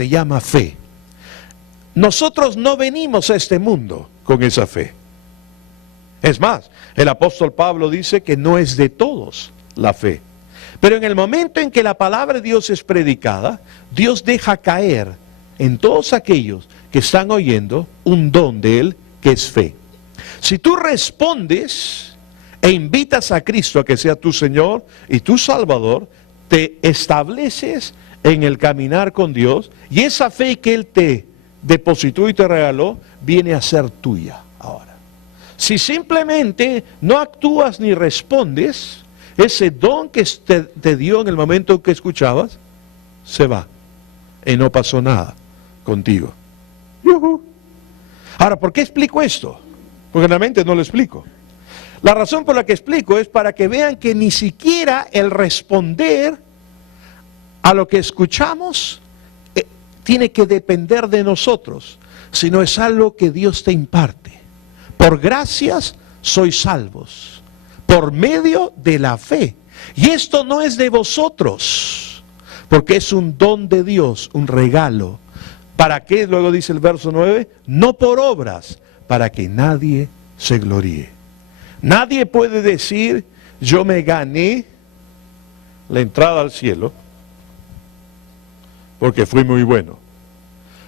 se llama fe. Nosotros no venimos a este mundo con esa fe. Es más, el apóstol Pablo dice que no es de todos la fe. Pero en el momento en que la palabra de Dios es predicada, Dios deja caer en todos aquellos que están oyendo un don de Él, que es fe. Si tú respondes e invitas a Cristo a que sea tu Señor y tu Salvador, te estableces en el caminar con Dios, y esa fe que Él te depositó y te regaló, viene a ser tuya ahora. Si simplemente no actúas ni respondes, ese don que te dio en el momento que escuchabas, se va. Y no pasó nada contigo. ¡Yujú! Ahora, ¿por qué explico esto? Porque realmente no lo explico. La razón por la que explico es para que vean que ni siquiera el responder a lo que escuchamos tiene que depender de nosotros, sino es algo que Dios te imparte. Por gracias sois salvos, por medio de la fe. Y esto no es de vosotros, porque es un don de Dios, un regalo. ¿Para qué? Luego dice el verso 9, no por obras, para que nadie se gloríe. Nadie puede decir, yo me gané la entrada al cielo, porque fui muy bueno,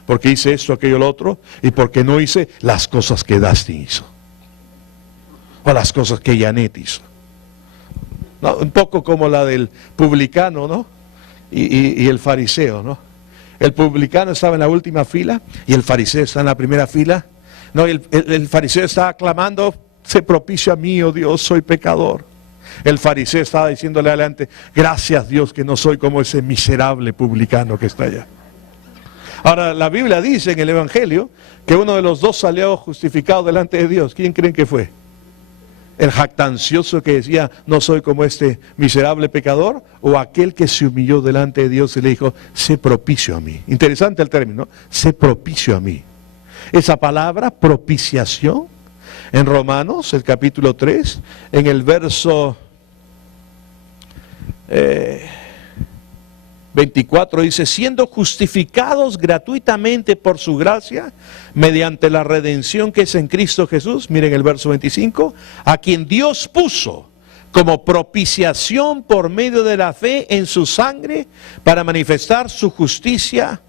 porque hice esto, aquello, lo otro, y porque no hice las cosas que Dustin hizo, o las cosas que Janet hizo. ¿No? Un poco como la del publicano, ¿no? Y el fariseo, ¿no? El publicano estaba en la última fila, y el fariseo está en la primera fila. No, el fariseo estaba clamando, sé propicio a mí, oh Dios, soy pecador. El fariseo estaba diciéndole adelante, gracias Dios que no soy como ese miserable publicano que está allá. Ahora, la Biblia dice en el Evangelio que uno de los dos salió justificado delante de Dios. ¿Quién creen que fue? ¿El jactancioso que decía, no soy como este miserable pecador? ¿O aquel que se humilló delante de Dios y le dijo, sé propicio a mí? Interesante el término, ¿no? Sé propicio a mí. Esa palabra, propiciación, en Romanos, el capítulo 3, en el verso 24 dice, siendo justificados gratuitamente por su gracia, mediante la redención que es en Cristo Jesús, miren el verso 25, a quien Dios puso como propiciación por medio de la fe en su sangre, para manifestar su justicia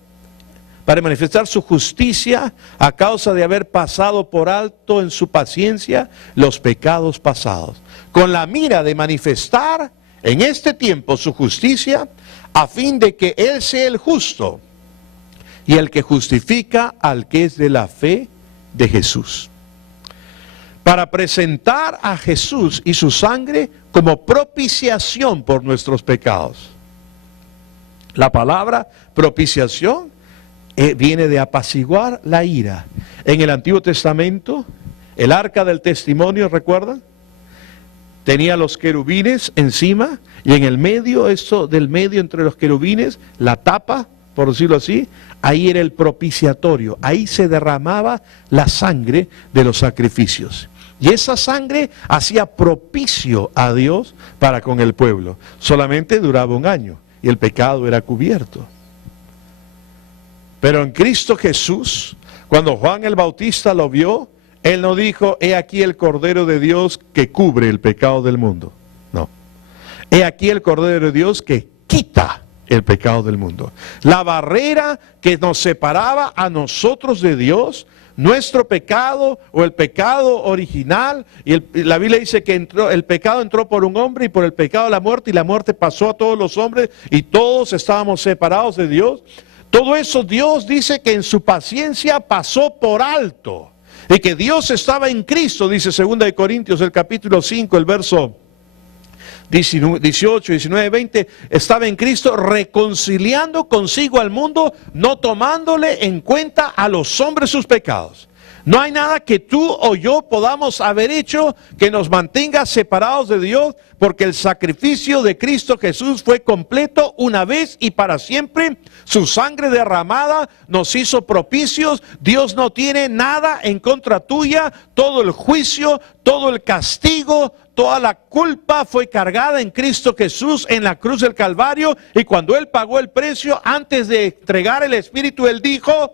a causa de haber pasado por alto en su paciencia los pecados pasados, con la mira de manifestar en este tiempo su justicia, a fin de que Él sea el justo y el que justifica al que es de la fe de Jesús, para presentar a Jesús y su sangre como propiciación por nuestros pecados. La palabra propiciación viene de apaciguar la ira. En el Antiguo Testamento, el arca del testimonio, ¿recuerdan? Tenía los querubines encima, y en el medio, esto del medio entre los querubines, la tapa, por decirlo así, ahí era el propiciatorio, ahí se derramaba la sangre de los sacrificios. Y esa sangre hacía propicio a Dios para con el pueblo. Solamente duraba un año y el pecado era cubierto. Pero en Cristo Jesús, cuando Juan el Bautista lo vio, él no dijo, he aquí el Cordero de Dios que cubre el pecado del mundo. No. He aquí el Cordero de Dios que quita el pecado del mundo. La barrera que nos separaba a nosotros de Dios, nuestro pecado o el pecado original, y la Biblia dice que el pecado entró por un hombre y por el pecado la muerte, y la muerte pasó a todos los hombres y todos estábamos separados de Dios. Todo eso Dios dice que en su paciencia pasó por alto. Y que Dios estaba en Cristo, dice 2 de Corintios, el capítulo 5, el verso 18, 19, 20, estaba en Cristo reconciliando consigo al mundo, no tomándole en cuenta a los hombres sus pecados. No hay nada que tú o yo podamos haber hecho que nos mantenga separados de Dios, porque el sacrificio de Cristo Jesús fue completo una vez y para siempre. Su sangre derramada nos hizo propicios. Dios no tiene nada en contra tuya. Todo el juicio, todo el castigo, toda la culpa fue cargada en Cristo Jesús en la cruz del Calvario, y cuando Él pagó el precio, antes de entregar el Espíritu, Él dijo: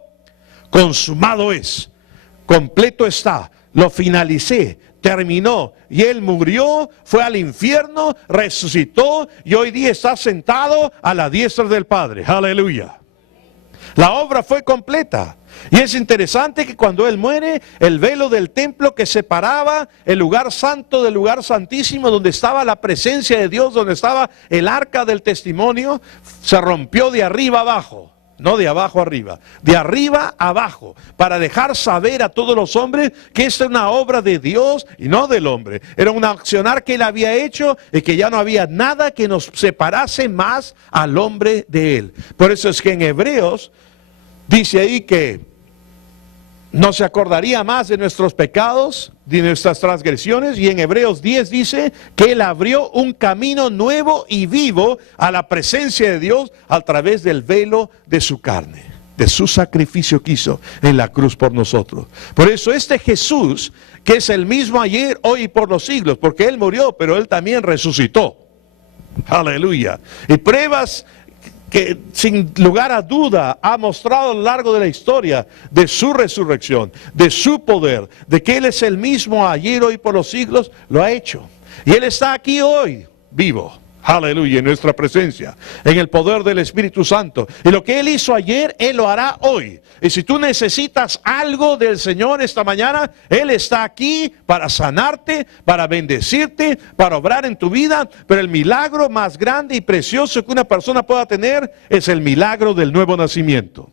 consumado es, completo está, lo finalicé, terminó. Y Él murió, fue al infierno, resucitó y hoy día está sentado a la diestra del Padre. Aleluya. La obra fue completa. Y es interesante que cuando Él muere, el velo del templo que separaba el lugar santo del lugar santísimo, donde estaba la presencia de Dios, donde estaba el arca del testimonio, se rompió de arriba abajo. No de abajo arriba, de arriba abajo, para dejar saber a todos los hombres que esta es una obra de Dios y no del hombre. Era un accionar que Él había hecho y que ya no había nada que nos separase más al hombre de Él. Por eso es que en Hebreos dice ahí que no se acordaría más de nuestros pecados, de nuestras transgresiones, y en Hebreos 10 dice que Él abrió un camino nuevo y vivo a la presencia de Dios a través del velo de su carne, de su sacrificio que hizo en la cruz por nosotros. Por eso este Jesús, que es el mismo ayer, hoy y por los siglos, porque Él murió, pero Él también resucitó. Aleluya. Y pruebas que sin lugar a duda ha mostrado a lo largo de la historia de su resurrección, de su poder, de que Él es el mismo ayer, hoy, por los siglos, lo ha hecho. Y Él está aquí hoy, vivo. Aleluya, en nuestra presencia, en el poder del Espíritu Santo. Y lo que Él hizo ayer, Él lo hará hoy. Y si tú necesitas algo del Señor esta mañana, Él está aquí para sanarte, para bendecirte, para obrar en tu vida. Pero el milagro más grande y precioso que una persona pueda tener es el milagro del nuevo nacimiento.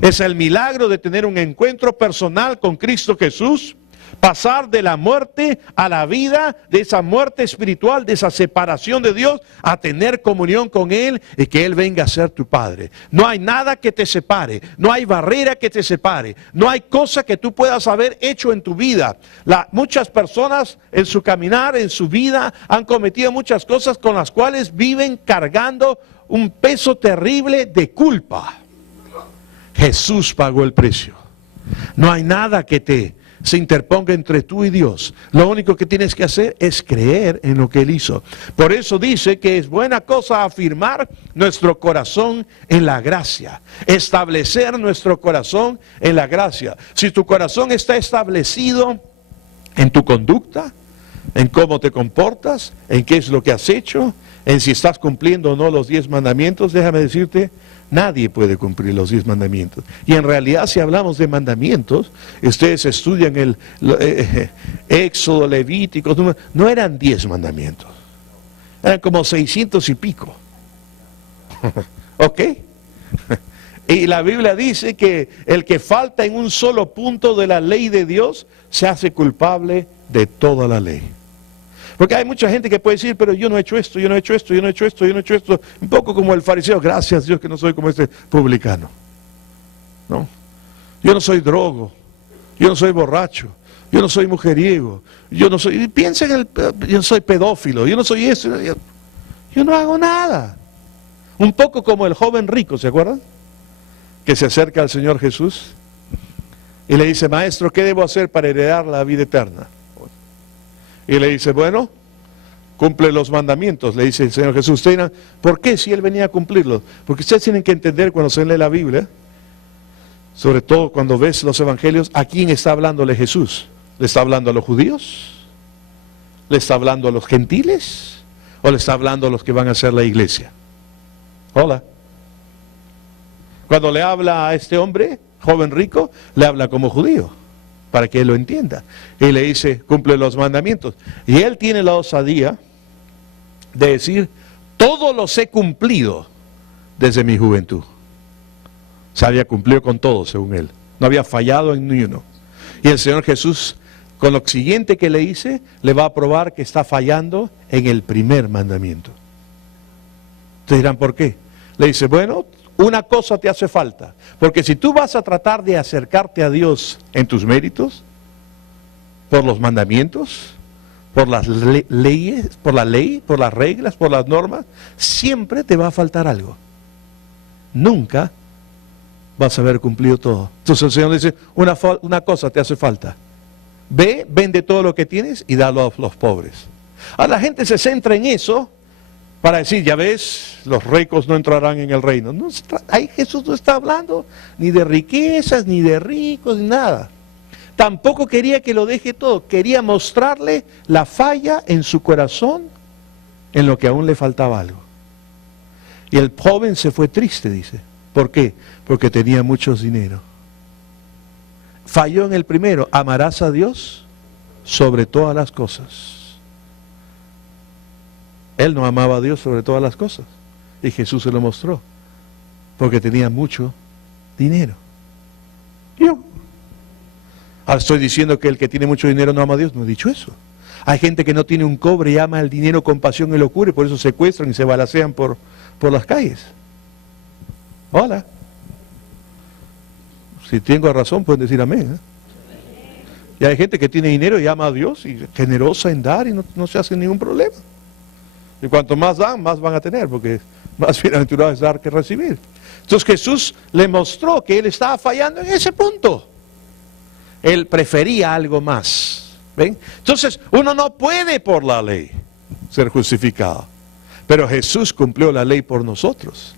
Es el milagro de tener un encuentro personal con Cristo Jesús. Pasar de la muerte a la vida, de esa muerte espiritual, de esa separación de Dios, a tener comunión con Él y que Él venga a ser tu Padre. No hay nada que te separe, no hay barrera que te separe, no hay cosa que tú puedas haber hecho en tu vida. Muchas personas en su caminar, en su vida, han cometido muchas cosas con las cuales viven cargando un peso terrible de culpa. Jesús pagó el precio. No hay nada que se interponga entre tú y Dios. Lo único que tienes que hacer es creer en lo que Él hizo. Por eso dice que es buena cosa afirmar nuestro corazón en la gracia, establecer nuestro corazón en la gracia. Si tu corazón está establecido en tu conducta, en cómo te comportas, en qué es lo que has hecho, en si estás cumpliendo o no los 10 mandamientos, déjame decirte, nadie puede cumplir los 10 mandamientos. Y en realidad, si hablamos de mandamientos, ustedes estudian el Éxodo, Levítico, no eran 10 mandamientos, eran como 600 y pico. ¿Ok? Y la Biblia dice que el que falta en un solo punto de la ley de Dios se hace culpable de toda la ley. Porque hay mucha gente que puede decir, pero yo no he hecho esto, yo no he hecho esto, yo no he hecho esto, yo no he hecho esto. Un poco como el fariseo, gracias a Dios que no soy como este publicano. No, yo no soy drogo, yo no soy borracho, yo no soy mujeriego, yo no soy, piensa en yo no soy pedófilo, yo no soy eso, yo no hago nada. Un poco como el joven rico, ¿se acuerdan? Que se acerca al Señor Jesús y le dice, maestro, ¿qué debo hacer para heredar la vida eterna? Y le dice, bueno, cumple los mandamientos. Le dice el Señor Jesús, usted dirá, ¿por qué si Él venía a cumplirlos? Porque ustedes tienen que entender cuando se lee la Biblia, sobre todo cuando ves los evangelios, ¿a quién está hablándole Jesús? ¿Le está hablando a los judíos? ¿Le está hablando a los gentiles? ¿O le está hablando a los que van a hacer la iglesia? Hola. Cuando le habla a este hombre, joven rico, le habla como judío, para que él lo entienda. Y le dice, cumple los mandamientos. Y él tiene la osadía de decir, todos los he cumplido desde mi juventud. Se había cumplido con todo, según él. No había fallado en ni uno. Y el Señor Jesús, con lo siguiente que le dice, le va a probar que está fallando en el primer mandamiento. Ustedes dirán, ¿por qué? Le dice, bueno, una cosa te hace falta, porque si tú vas a tratar de acercarte a Dios en tus méritos, por los mandamientos, por las leyes, por la ley, por las reglas, por las normas, siempre te va a faltar algo. Nunca vas a haber cumplido todo. Entonces el Señor dice, una cosa te hace falta. Ve, vende todo lo que tienes y dalo a los pobres. Ahora la gente se centra en eso para decir, ya ves, los ricos no entrarán en el reino. No, ahí Jesús no está hablando ni de riquezas, ni de ricos, ni nada. Tampoco quería que lo deje todo, quería mostrarle la falla en su corazón, en lo que aún le faltaba algo. Y el joven se fue triste, dice. ¿Por qué? Porque tenía mucho dinero. Falló en el primero, amarás a Dios sobre todas las cosas. Él no amaba a Dios sobre todas las cosas. Y Jesús se lo mostró. Porque tenía mucho dinero. Ahora estoy diciendo que el que tiene mucho dinero no ama a Dios. No he dicho eso. Hay gente que no tiene un cobre y ama el dinero con pasión y locura y por eso secuestran y se balacean por las calles. Hola. Si tengo razón pueden decir amén. Y hay gente que tiene dinero y ama a Dios y generosa en dar y no se hace ningún problema. Y cuanto más dan, más van a tener, porque más bienaventurado es dar que recibir. Entonces Jesús le mostró que él estaba fallando en ese punto. Él prefería algo más. ¿Ven? Entonces uno no puede por la ley ser justificado. Pero Jesús cumplió la ley por nosotros.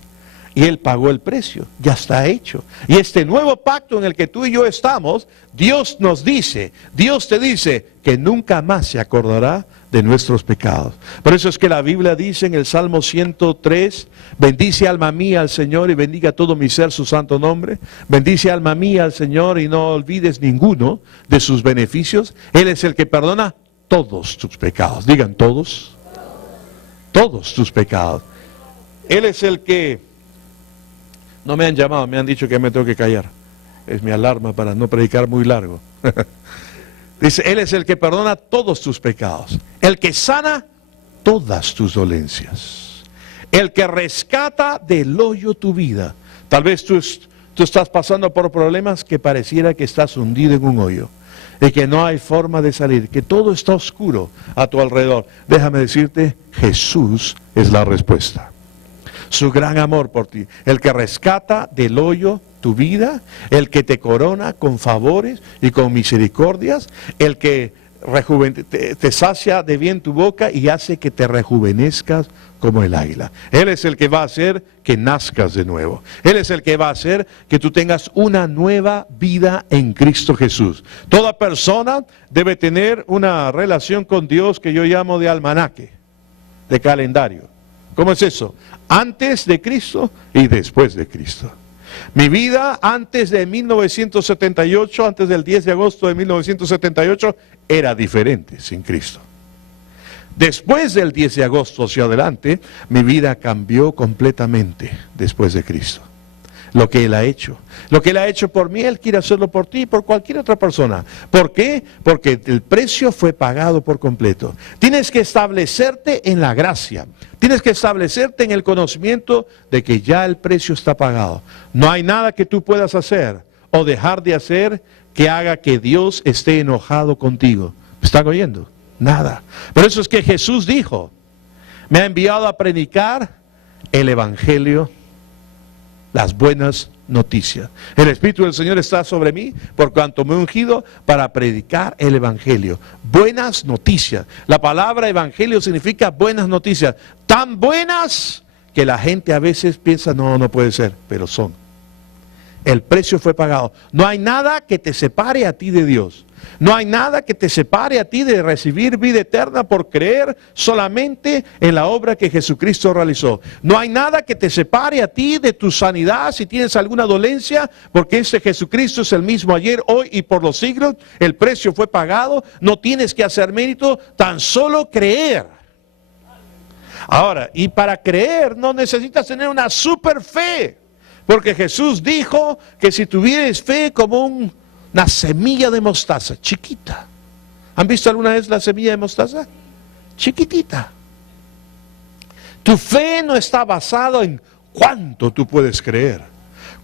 Y Él pagó el precio, ya está hecho. Y este nuevo pacto en el que tú y yo estamos, Dios nos dice, Dios te dice que nunca más se acordará de nuestros pecados. Por eso es que la Biblia dice en el Salmo 103, bendice alma mía al Señor y bendiga todo mi ser su santo nombre. Bendice alma mía al Señor y no olvides ninguno de sus beneficios. Él es el que perdona todos tus pecados. Digan todos. Todos tus pecados. Él es el que... No me han llamado, me han dicho que me tengo que callar. Es mi alarma para no predicar muy largo. Dice, Él es el que perdona todos tus pecados. El que sana todas tus dolencias. El que rescata del hoyo tu vida. Tal vez tú estás pasando por problemas que pareciera que estás hundido en un hoyo. Y que no hay forma de salir. Que todo está oscuro a tu alrededor. Déjame decirte, Jesús es la respuesta. Su gran amor por ti, el que rescata del hoyo tu vida, el que te corona con favores y con misericordias, el que te sacia de bien tu boca y hace que te rejuvenezcas como el águila. Él es el que va a hacer que nazcas de nuevo. Él es el que va a hacer que tú tengas una nueva vida en Cristo Jesús. Toda persona debe tener una relación con Dios que yo llamo de almanaque, de calendario. ¿Cómo es eso? Antes de Cristo y después de Cristo. Mi vida antes de 1978, antes del 10 de agosto de 1978, era diferente sin Cristo. Después del 10 de agosto hacia adelante, mi vida cambió completamente después de Cristo. Lo que Él ha hecho. Lo que Él ha hecho por mí, Él quiere hacerlo por ti y por cualquier otra persona. ¿Por qué? Porque el precio fue pagado por completo. Tienes que establecerte en la gracia. Tienes que establecerte en el conocimiento de que ya el precio está pagado. No hay nada que tú puedas hacer o dejar de hacer que haga que Dios esté enojado contigo. ¿Me están oyendo? Nada. Por eso es que Jesús dijo, me ha enviado a predicar el Evangelio, las buenas noticias. El Espíritu del Señor está sobre mí, por cuanto me he ungido para predicar el Evangelio. Buenas noticias. La palabra Evangelio significa buenas noticias. Tan buenas que la gente a veces piensa, no puede ser, pero son. El precio fue pagado. No hay nada que te separe a ti de Dios. No hay nada que te separe a ti de recibir vida eterna por creer solamente en la obra que Jesucristo realizó. No hay nada que te separe a ti de tu sanidad si tienes alguna dolencia, porque ese Jesucristo es el mismo ayer, hoy y por los siglos. El precio fue pagado. No tienes que hacer mérito, tan solo creer. Ahora, y para creer no necesitas tener una super fe, porque Jesús dijo que si tuvieres fe como una semilla de mostaza, chiquita. ¿Han visto alguna vez la semilla de mostaza? Chiquitita. Tu fe no está basada en cuánto tú puedes creer,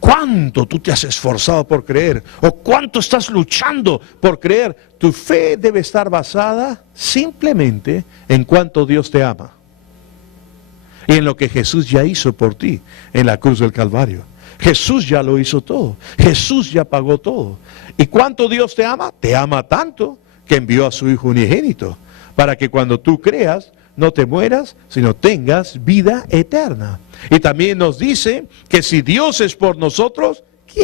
cuánto tú te has esforzado por creer, o cuánto estás luchando por creer. Tu fe debe estar basada simplemente en cuánto Dios te ama. Y en lo que Jesús ya hizo por ti en la cruz del Calvario. Jesús ya lo hizo todo. Jesús ya pagó todo. ¿Y cuánto Dios te ama? Te ama tanto que envió a su Hijo unigénito para que cuando tú creas, no te mueras, sino tengas vida eterna. Y también nos dice que si Dios es por nosotros,